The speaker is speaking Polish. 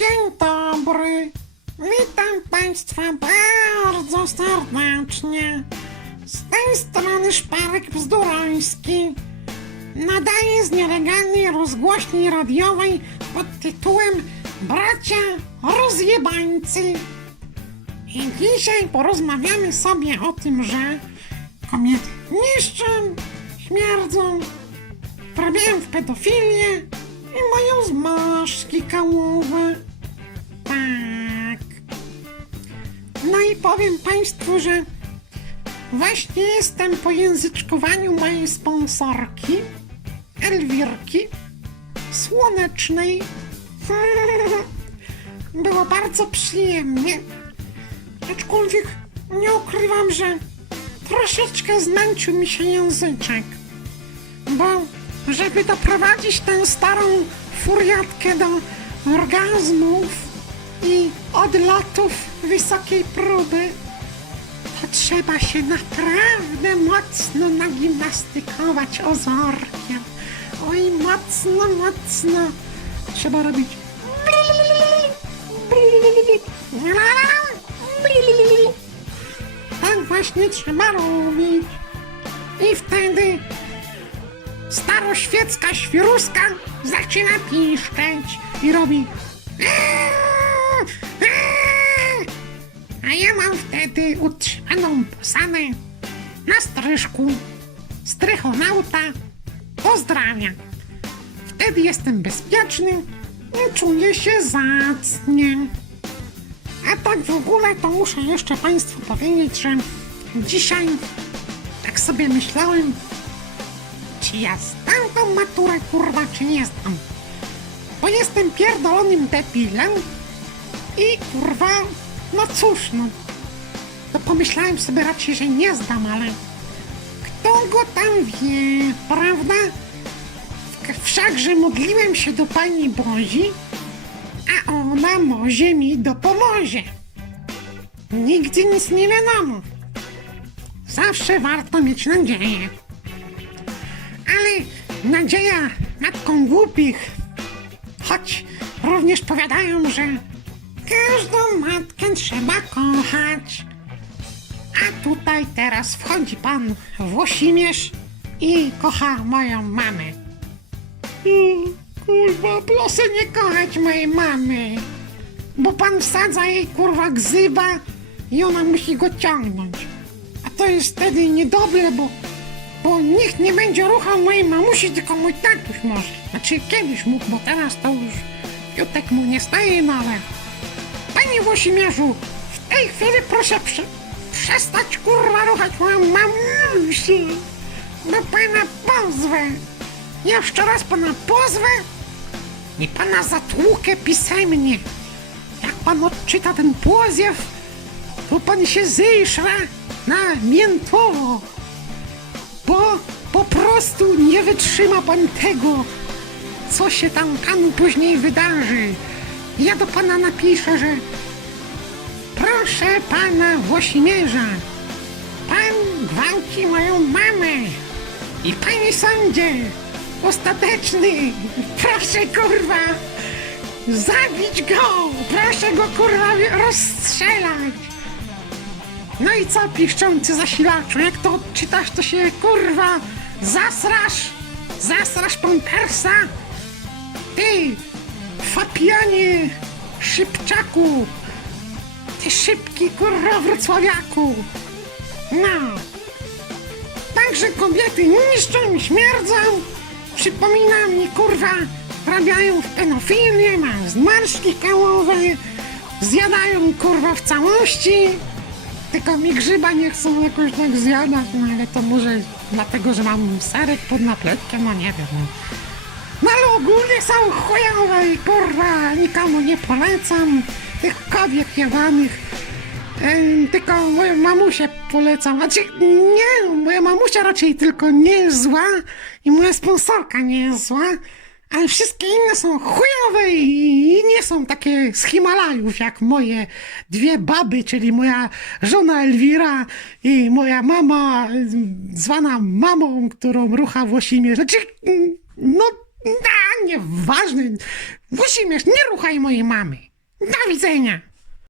Dzień dobry. Witam Państwa bardzo serdecznie. Z tej strony Szparek Bzdurański. Nadaję z nielegalnej rozgłośni radiowej pod tytułem Bracia Rozjebańcy. I dzisiaj porozmawiamy sobie o tym, że kobiety niszczą, śmierdzą, wprawiają w pedofilię i mają zmarszki kałowe. Tak. No i powiem Państwu, że właśnie jestem po języczkowaniu mojej sponsorki, Elwirki, słonecznej. Było bardzo przyjemnie. Aczkolwiek nie ukrywam, że troszeczkę zmęczył mi się języczek. Bo żeby doprowadzić tę starą furiatkę do orgazmów i odlotów wysokiej próby, to trzeba się naprawdę mocno nagimnastykować ozorkiem. Oj, mocno, mocno. Trzeba robić. Tak właśnie trzeba robić. I wtedy staroświecka świruska zaczyna piszczeć i robi. A ja mam wtedy utrzymaną posadę na stryżku. Strychonauta. Pozdrawia wtedy jestem bezpieczny i czuję się zacnie. A tak w ogóle to muszę jeszcze Państwu powiedzieć, że dzisiaj tak sobie myślałem czy ja zdam tą maturę, kurwa, czy nie zdam. Bo jestem pierdolonym debilem i kurwa, no cóż, no. To pomyślałem sobie raczej, że nie zdam, ale kto go tam wie, prawda? Wszakże modliłem się do Pani Bozi, a ona może mi dopomoże. Nigdy nic nie wiadomo. Zawsze warto mieć nadzieję ale nadzieja matką głupich. Choć również powiadają, że każdą matkę trzeba kochać. A tutaj teraz wchodzi pan Włosimierz i kocha moją mamę. Kurwa, proszę nie kochać mojej mamy. Bo pan wsadza jej kurwa gzyba i ona musi go ciągnąć. A to jest wtedy niedobre, bo bo nikt nie będzie ruchał mojej mamusi, tylko mój tatuś może. Znaczy kiedyś mógł, bo teraz to już Jutek mu nie staje, ale... Panie Włosimierzu, w tej chwili proszę prze, przestać kurwa ruchać moją mamusię, bo pana pozwę. Jeszcze raz pana pozwę i pana zatłukę pisemnie. Jak pan odczyta ten poziew, to pan się zejszra na miętowo bo po prostu nie wytrzyma pan tego, co się tam panu później wydarzy. Ja do pana napiszę, że proszę pana Włosimierza, pan gwałci moją mamę i panie sądzie, ostateczny, proszę kurwa, zabić go, proszę go kurwa rozstrzelać. No i co, piszczący zasilaczu, jak to odczytasz, to się kurwa zasrasz, zasrasz pampersa. Ty, Fapianie, Szybczaku, ty szybki kurwa wrocławiaku. No. Także kobiety niszczą, śmierdzą, przypomina mi kurwa, wrabiają w pedofilię, mają zmarszki kałowe, zjadają kurwa w całości. Tylko mi grzyba nie chcą jakoś tak zjadać, no ale to może dlatego, że mam serek pod napletkiem, no nie wiem. No, ogólnie są chujowe i kurwa, nikomu nie polecam tych kobiet jebanych. Em, tylko moją mamusię polecam. Znaczy, nie, moja mamusia raczej tylko nie jest zła i moja sponsorka nie jest zła, ale wszystkie inne są chujowe i nie są takie z Himalajów jak moje dwie baby, czyli moja żona Elwira i moja mama, zwana mamą, którą rucha Włosimierz. Znaczy, mm, no, na, nieważne. Włosimierz, nie ruchaj mojej mamy. Do widzenia.